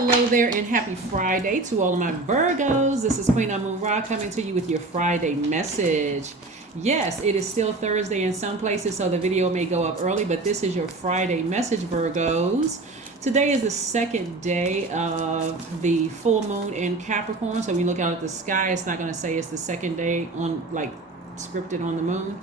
Hello there and happy Friday to all of my Virgos. This is Queen Amun Ra coming to you with your Friday message. Yes, it is still Thursday in some places, so the video may go up early, but this is your Friday message, Virgos. Today is the second day of the full moon in Capricorn, so when you look out at the sky, it's not going to say it's the second day on, like, scripted on the moon.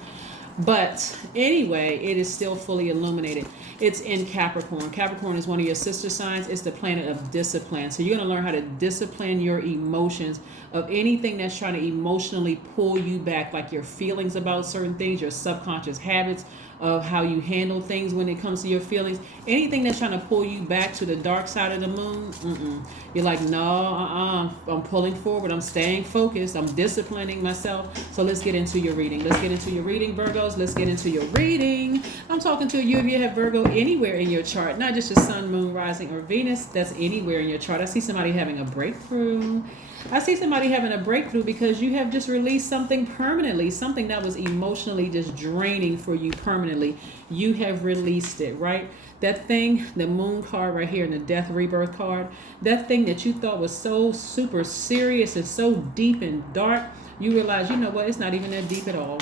But anyway, it is still fully illuminated. It's in Capricorn. Capricorn is one of your sister signs. It's the planet of discipline. So you're going to learn how to discipline your emotions of anything that's trying to emotionally pull you back, like your feelings about certain things, your subconscious habits of how you handle things when it comes to your feelings. Anything that's trying to pull you back to the dark side of the moon, you're like, no, I'm pulling forward. I'm staying focused. I'm disciplining myself. So let's get into your reading. Let's get into your reading, Virgos. Let's get into your reading. I'm talking to you if you have Virgo anywhere in your chart, not just your sun, moon, rising, or Venus. That's anywhere in your chart. I see somebody having a breakthrough. I see somebody having a breakthrough because you have just released something permanently, something that was emotionally just draining for you permanently. You have released it, right? That thing, the moon card right here and the death rebirth card, that thing that you thought was so super serious and so deep and dark, you realize, you know what, it's not even that deep at all.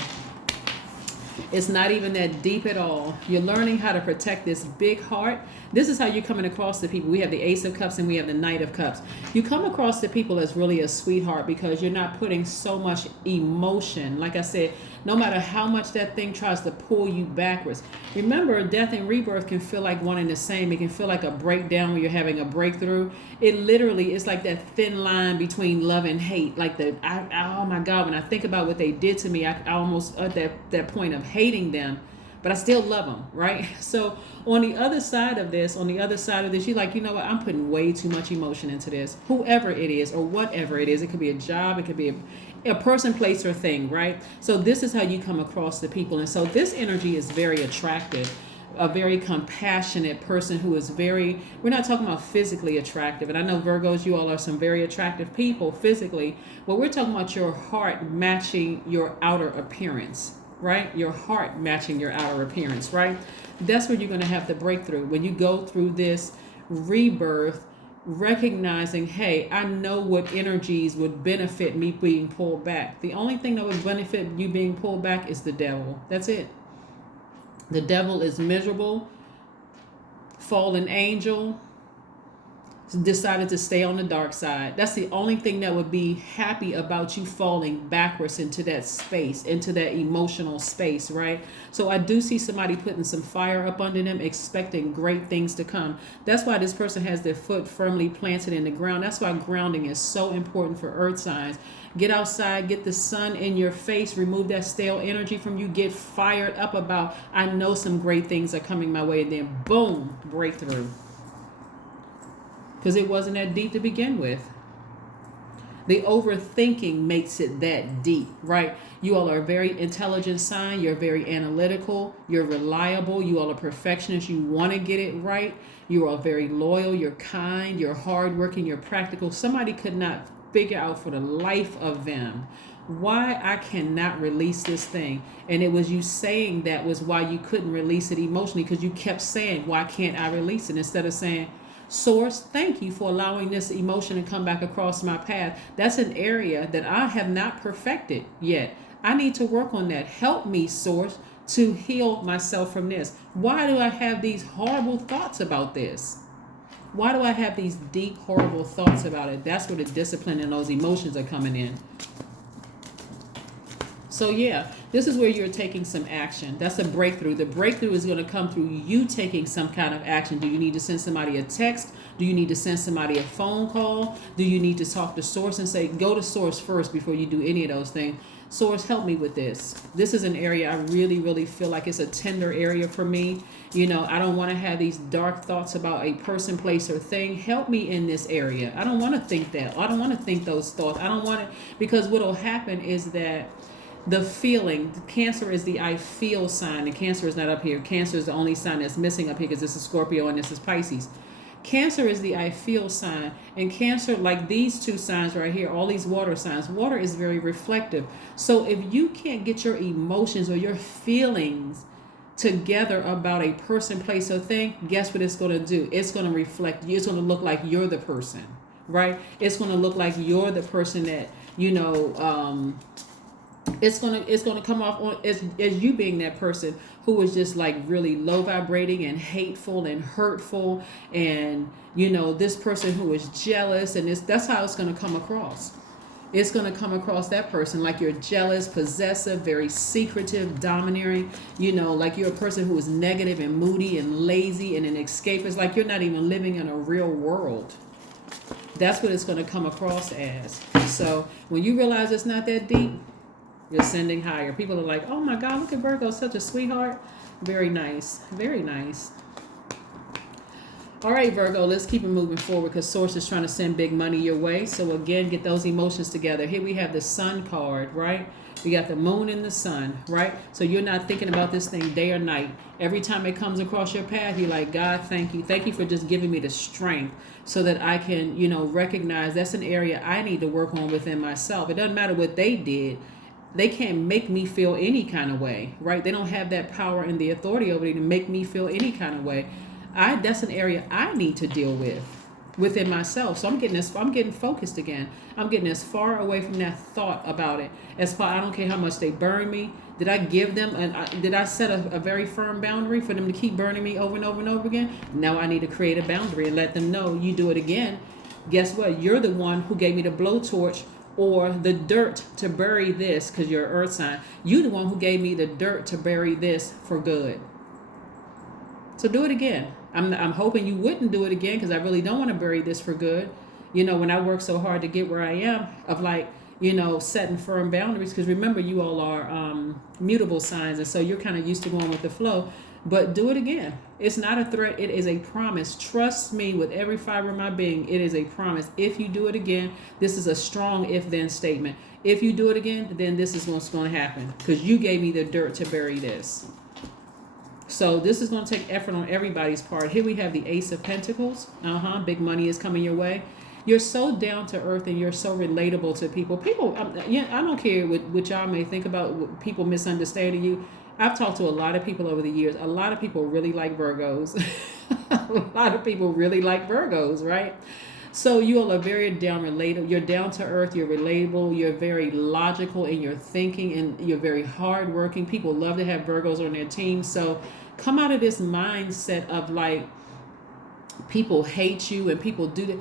It's not even that deep at all. You're learning how to protect this big heart. This is how you're coming across the people. We have the Ace of Cups and we have the Knight of Cups. You come across the people as really a sweetheart because you're not putting so much emotion. Like I said, no matter how much that thing tries to pull you backwards. Remember, death and rebirth can feel like one and the same. It can feel like a breakdown when you're having a breakthrough. It literally is like that thin line between love and hate. Like oh my God, when I think about what they did to me, I almost at that point of hating them, but I still love them, right? So on the other side of this, you're like, you know what? I'm putting way too much emotion into this. Whoever it is or whatever it is, it could be a job, it could be a person, place, or thing, right? So this is how you come across the people. And so this energy is very attractive. A very compassionate person who is we're not talking about physically attractive. And I know Virgos, you all are some very attractive people physically, but we're talking about your heart matching your outer appearance, right? Your heart matching your outer appearance, right? That's where you're going to have the breakthrough. When you go through this rebirth, recognizing, hey, I know what energies would benefit me being pulled back. The only thing that would benefit you being pulled back is the devil. That's it. The devil is miserable, fallen angel, decided to stay on the dark side. That's the only thing that would be happy about you falling backwards into that space, into that emotional space, right? So I do see somebody putting some fire up under them, expecting great things to come. That's why this person has their foot firmly planted in the ground. That's why grounding is so important for earth signs. Get outside, get the sun in your face, remove that stale energy from you, get fired up about, I know some great things are coming my way, and then boom, breakthrough. Because it wasn't that deep to begin with. The overthinking makes it that deep, right? You all are a very intelligent sign. You're very analytical. You're reliable. You all are perfectionists. You want to get it right. You are very loyal. You're kind. You're hardworking. You're practical. Somebody could not figure out for the life of them why I cannot release this thing. And it was you saying that was why you couldn't release it emotionally, because you kept saying, why can't I release it? Instead of saying, Source, thank you for allowing this emotion to come back across my path. That's an area that I have not perfected yet. I need to work on that. Help me, Source, to heal myself from this. Why do I have these horrible thoughts about this? Why do I have these deep, horrible thoughts about it? That's where the discipline and those emotions are coming in. So yeah, this is where you're taking some action. That's a breakthrough. The breakthrough is going to come through you taking some kind of action. Do you need to send somebody a text? Do you need to send somebody a phone call? Do you need to talk to Source and say, go to Source first before you do any of those things? Source, help me with this. This is an area I really, really feel like it's a tender area for me. You know, I don't want to have these dark thoughts about a person, place, or thing. Help me in this area. I don't want to think that. I don't want to think those thoughts. I don't want to, because what will happen is that the feeling, Cancer is the I feel sign. The Cancer is not up here. Cancer is the only sign that's missing up here because this is Scorpio and this is Pisces. Cancer is the I feel sign. And Cancer, like these two signs right here, all these water signs, water is very reflective. So if you can't get your emotions or your feelings together about a person, place, or thing, guess what it's going to do? It's going to reflect you. It's going to look like you're the person, right? It's going to look like you're the person that, it's gonna come off on as you being that person who is just like really low vibrating and hateful and hurtful, and this person who is jealous, and that's how it's gonna come across. It's going to come across that person like you're jealous, possessive, very secretive, domineering, like you're a person who is negative and moody and lazy and an escapist, like you're not even living in a real world. That's what it's going to come across as. So when you realize it's not that deep, you're ascending higher. People are like, oh my God, look at Virgo, such a sweetheart. Very nice. Very nice. All right, Virgo, let's keep it moving forward because Source is trying to send big money your way. So again, get those emotions together. Here we have the Sun card, right? We got the Moon and the Sun, right? So you're not thinking about this thing day or night. Every time it comes across your path, you're like, God, thank you. Thank you for just giving me the strength so that I can, recognize that's an area I need to work on within myself. It doesn't matter what they did. They can't make me feel any kind of way, right? They don't have that power and the authority over me to make me feel any kind of way. That's an area I need to deal with within myself. So I'm getting focused again. I'm getting as far away from that thought about it. I don't care how much they burn me. Did I give them, did I set a very firm boundary for them to keep burning me over and over and over again? Now I need to create a boundary and let them know you do it again. Guess what? You're the one who gave me the blowtorch or the dirt to bury this because you're an earth sign. You're the one who gave me the dirt to bury this for good. So do it again. I'm hoping you wouldn't do it again because I really don't want to bury this for good. When I work so hard to get where I am, of setting firm boundaries, because remember you all are mutable signs, and so you're kind of used to going with the flow. But do it again. It's not a threat. It is a promise. Trust me with every fiber of my being. It is a promise. If you do it again, this is a strong if-then statement. If you do it again, then this is what's going to happen because you gave me the dirt to bury this. So this is going to take effort on everybody's part. Here we have the Ace of Pentacles. Big money is coming your way. You're so down to earth and you're so relatable to people. I don't care what y'all may think about people misunderstanding you. I've talked to a lot of people over the years. A lot of people really like Virgos. A lot of people really like Virgos, right? So you all are very relatable. You're down to earth. You're relatable. You're very logical in your thinking, and you're very hardworking. People love to have Virgos on their team. So come out of this mindset of like people hate you and people do that.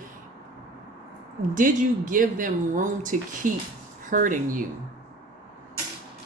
Did you give them room to keep hurting you?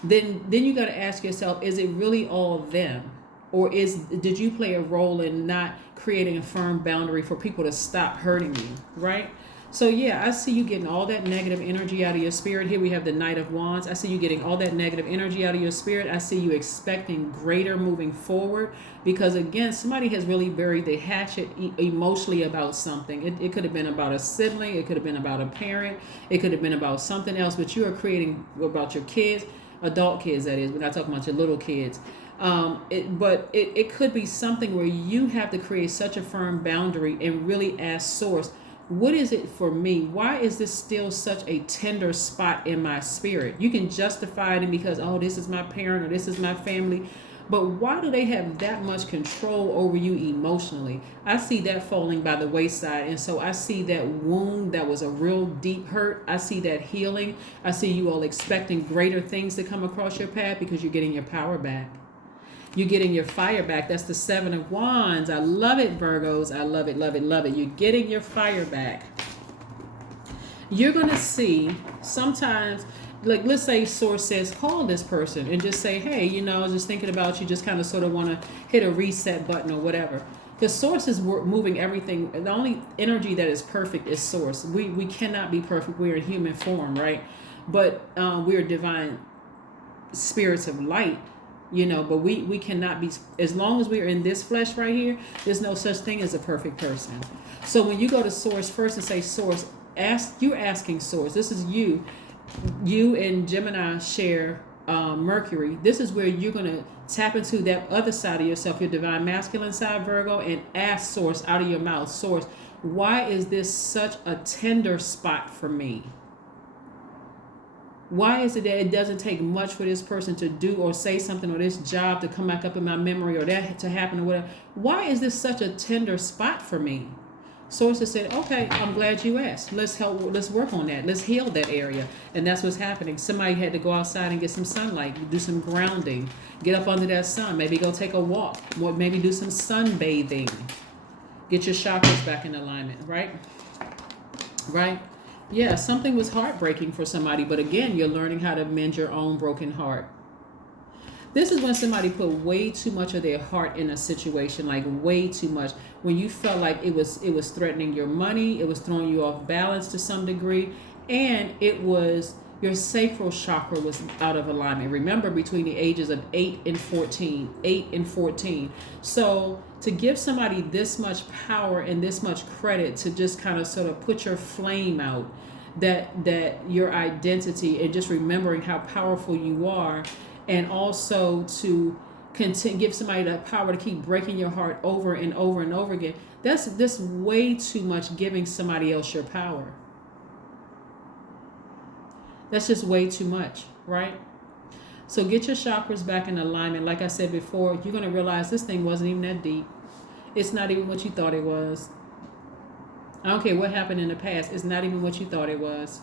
Then you got to ask yourself, is it really all them? Or did you play a role in not creating a firm boundary for people to stop hurting you, right? So yeah, I see you getting all that negative energy out of your spirit. Here we have the Knight of Wands. I see you getting all that negative energy out of your spirit. I see you expecting greater moving forward because, again, somebody has really buried the hatchet emotionally about something. It could have been about a sibling. It could have been about a parent. It could have been about something else, but you are creating about your kids, adult kids, that is. We're not talking about your little kids. It could be something where you have to create such a firm boundary and really ask Source, what is it for me? Why is this still such a tender spot in my spirit? You can justify it because, oh, this is my parent or this is my family. But why do they have that much control over you emotionally? I see that falling by the wayside. And so I see that wound that was a real deep hurt. I see that healing. I see you all expecting greater things to come across your path because you're getting your power back. You're getting your fire back. That's the Seven of Wands. I love it, Virgos. I love it, love it, love it. You're getting your fire back. You're going to see sometimes, like let's say Source says, call this person and just say, hey, just thinking about you, just kind of sort of want to hit a reset button or whatever. Because Source is moving everything. The only energy that is perfect is Source. We cannot be perfect. We're in human form, right? But we're divine spirits of light. But we cannot be, as long as we're in this flesh right here, there's no such thing as a perfect person. So when you go to Source first and say, Source, you're asking Source, this is you and Gemini share Mercury. This is where you're going to tap into that other side of yourself, your divine masculine side, Virgo, and ask Source out of your mouth, Source, why is this such a tender spot for me? Why is it that it doesn't take much for this person to do or say something, or this job to come back up in my memory, or that to happen, or whatever? Why is this such a tender spot for me? Sources said, okay, I'm glad you asked. Let's work on that. Let's heal that area. And that's what's happening. Somebody had to go outside and get some sunlight, do some grounding, get up under that sun, maybe go take a walk, or maybe do some sunbathing. Get your chakras back in alignment, right? Right? Yeah, something was heartbreaking for somebody, but again, you're learning how to mend your own broken heart. This is when somebody put way too much of their heart in a situation, like way too much. When you felt like it was threatening your money, it was throwing you off balance to some degree, and it was your sacral chakra was out of alignment. Remember, between the ages of 8 and 14. So to give somebody this much power and this much credit to just kind of sort of put your flame out, that your identity, and just remembering how powerful you are, and also to continue give somebody the power to keep breaking your heart over and over and over again. That's way too much, giving somebody else your power. That's just way too much, right? So get your chakras back in alignment. Like I said before, you're going to realize this thing wasn't even that deep. It's not even what you thought it was. I don't care what happened in the past. It's not even what you thought it was.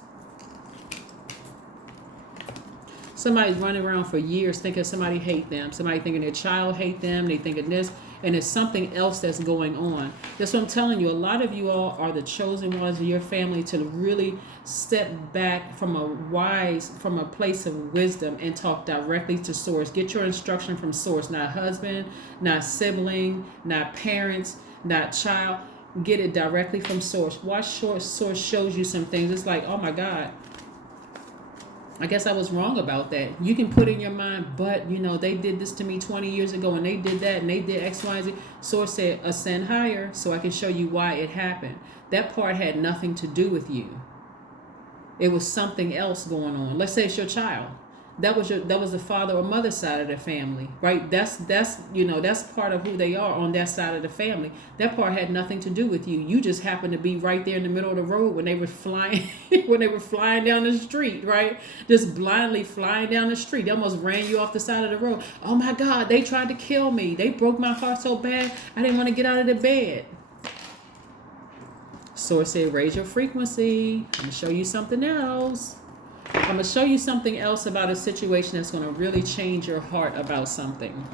Somebody's running around for years thinking somebody hate them. Somebody thinking their child hate them. They thinking this. And it's something else that's going on. That's what I'm telling you. A lot of you all are the chosen ones of your family to really step back from a place of wisdom and talk directly to source. Get your instruction from source, not husband, not sibling, not parents, not child. Get it directly from source. Watch source shows you some things. It's like, oh my God, I guess I was wrong about that. You can put in your mind, but they did this to me 20 years ago, and they did that, and they did X, Y, and Z. Source said, ascend higher so I can show you why it happened. That part had nothing to do with you. It was something else going on. Let's say it's your child. That was the father or mother side of the family, right? That's part of who they are on that side of the family. That part had nothing to do with you. You just happened to be right there in the middle of the road when they were flying down the street, right? Just blindly flying down the street. They almost ran you off the side of the road. Oh my God, they tried to kill me. They broke my heart so bad I didn't want to get out of the bed. Source said, raise your frequency. I'm gonna show you something else. I'm going to show you something else about a situation that's going to really change your heart about something.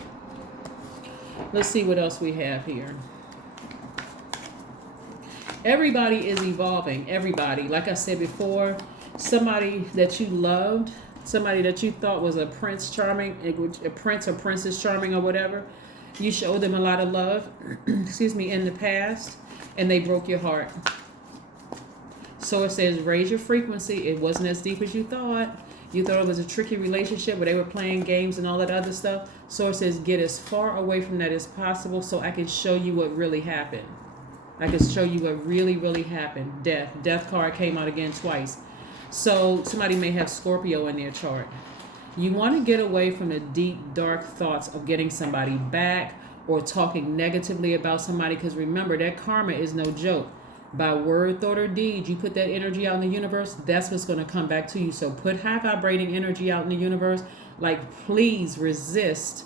Let's see what else we have here. Everybody is evolving. Everybody. Like I said before, somebody that you loved, somebody that you thought was a prince charming, a prince or princess charming or whatever, you showed them a lot of love, in the past, and they broke your heart. So it says, raise your frequency. It wasn't as deep as you thought. You thought it was a tricky relationship where they were playing games and all that other stuff. So it says, get as far away from that as possible so I can show you what really happened. I can show you what really, really happened. Death. Death card came out again twice. So somebody may have Scorpio in their chart. You want to get away from the deep, dark thoughts of getting somebody back or talking negatively about somebody, because remember, that karma is no joke. By word, thought, or deed, you put that energy out in the universe, that's what's going to come back to you. So put high vibrating energy out in the universe. Like, please resist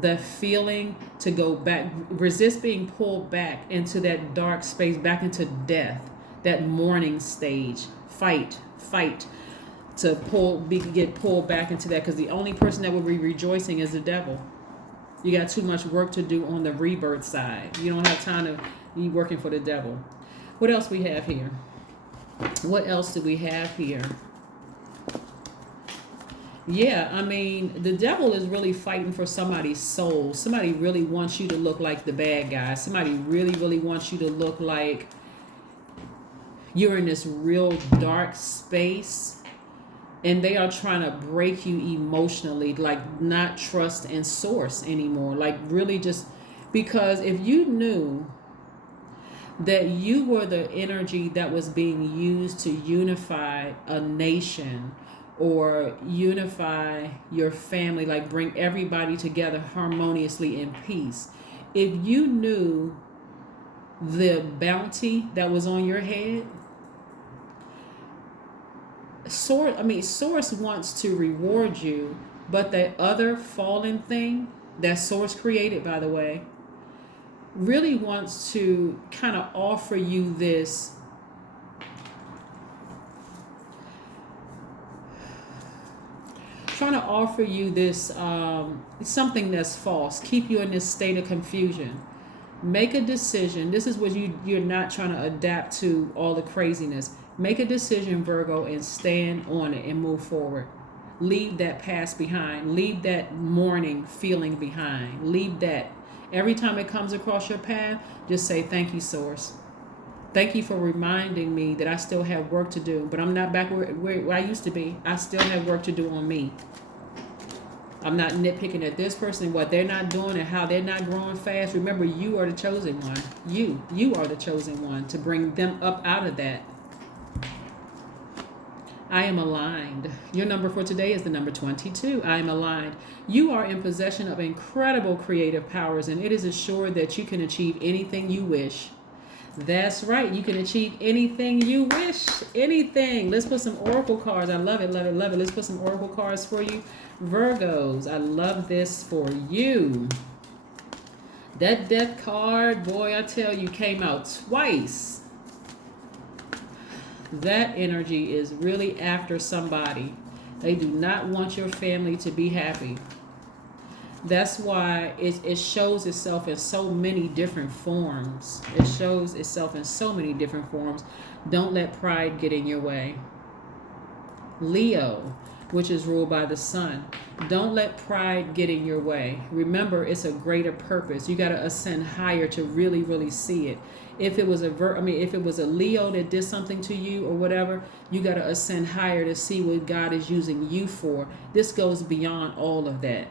the feeling to go back. Resist being pulled back into that dark space, back into death, that mourning stage. Fight to get pulled back into that, because the only person that will be rejoicing is the devil. You got too much work to do on the rebirth side. You don't have time to be working for the devil. What else we have here? What else do we have here? Yeah, I mean, the devil is really fighting for somebody's soul. Somebody really wants you to look like the bad guy. Somebody really, really wants you to look like you're in this real dark space, and they are trying to break you emotionally, like not trust in source anymore. Like really just, because if you knew that you were the energy that was being used to unify a nation or unify your family, like bring everybody together harmoniously in peace. If you knew the bounty that was on your head, Source wants to reward you, but that other fallen thing that Source created, by the way, really wants to kind of offer you this something that's false, keep you in this state of confusion. Make a decision. This is what you're not trying to adapt to all the craziness. Make a decision, Virgo, and stand on it and move forward. Leave that past behind. Leave that mourning feeling behind. Leave that. Every time it comes across your path, just say, thank you, Source. Thank you for reminding me that I still have work to do, but I'm not back where I used to be. I still have work to do on me. I'm not nitpicking at this person, what they're not doing and how they're not growing fast. Remember, you are the chosen one. You are the chosen one to bring them up out of that. I am aligned. Your number for today is the number 22. I am aligned. You are in possession of incredible creative powers, and it is assured that you can achieve anything you wish. That's right. You can achieve anything you wish. Anything. Let's put some oracle cards. I love it, love it, love it. Let's put some oracle cards for you. Virgos, I love this for you. That death card, boy, I tell you, came out twice. That energy is really after somebody. They do not want your family to be happy. That's why it shows itself in so many different forms. It shows itself in so many different forms. Don't let pride get in your way. Leo, which is ruled by the sun. Don't let pride get in your way. Remember, it's a greater purpose. You got to ascend higher to really, really see it. If it was if it was a Leo that did something to you or whatever, you got to ascend higher to see what God is using you for. This goes beyond all of that.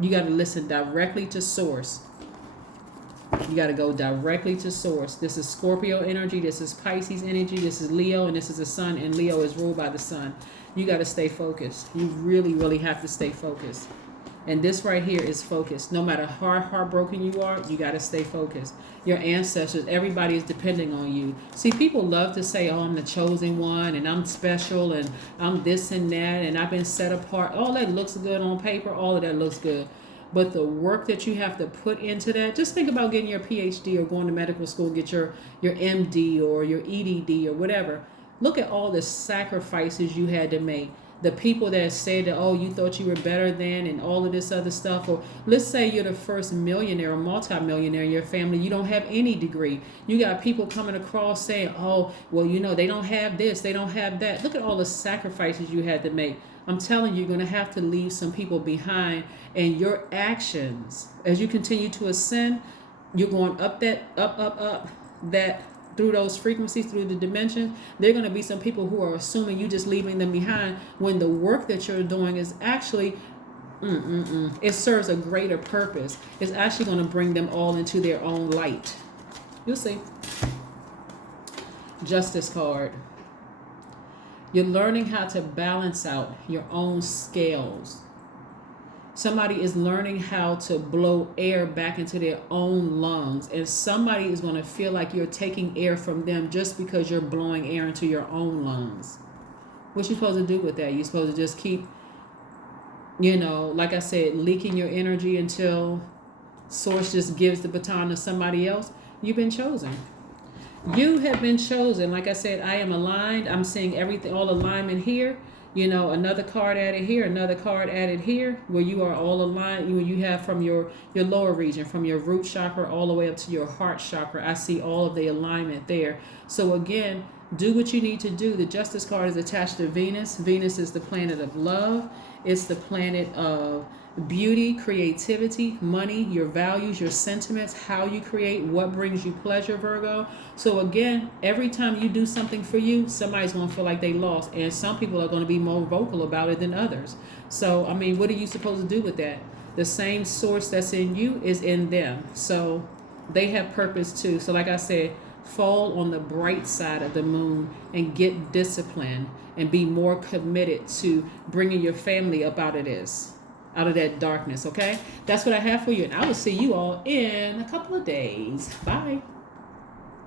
You got to listen directly to Source. You got to go directly to Source. This is Scorpio energy. This is Pisces energy. This is Leo, and this is the sun, and Leo is ruled by the sun. You got to stay focused. You really, really have to stay focused. And this right here is focused. No matter how heartbroken you are, you got to stay focused. Your ancestors, everybody is depending on you. See, people love to say, oh, I'm the chosen one, and I'm special, and I'm this and that, and I've been set apart. All that looks good on paper. All of that looks good. But the work that you have to put into that, just think about getting your PhD or going to medical school, get your MD or your EDD or whatever. Look at all the sacrifices you had to make. The people that said that, oh, you thought you were better than, and all of this other stuff. Or let's say you're the first millionaire or multimillionaire in your family. You don't have any degree. You got people coming across saying, oh, well, they don't have this, they don't have that. Look at all the sacrifices you had to make. I'm telling you, you're going to have to leave some people behind. And your actions, as you continue to ascend, you're going up that through those frequencies, through the dimensions. There are going to be some people who are assuming you just leaving them behind when the work that you're doing is actually, it serves a greater purpose. It's actually going to bring them all into their own light. You'll see. Justice card. You're learning how to balance out your own scales. Somebody is learning how to blow air back into their own lungs, and somebody is going to feel like you're taking air from them just because you're blowing air into your own lungs. What you supposed to do with that? You're supposed to just keep, like I said, leaking your energy until Source just gives the baton to somebody else. You've been chosen. You have been chosen. Like I said, I am aligned. I'm seeing everything, all alignment here. Another card added here, another card added here, where you are all aligned. You have from your lower region, from your root chakra all the way up to your heart chakra. I see all of the alignment there. So again, do what you need to do. The Justice card is attached to Venus. Venus is the planet of love. It's the planet of beauty, creativity, money, your values, your sentiments, how you create, what brings you pleasure, Virgo. So again, every time you do something for you, somebody's going to feel like they lost. And some people are going to be more vocal about it than others. So, what are you supposed to do with that? The same source that's in you is in them. So they have purpose too. So like I said, fall on the bright side of the moon and get disciplined and be more committed to bringing your family up out of that darkness, okay? That's what I have for you, and I will see you all in a couple of days. Bye.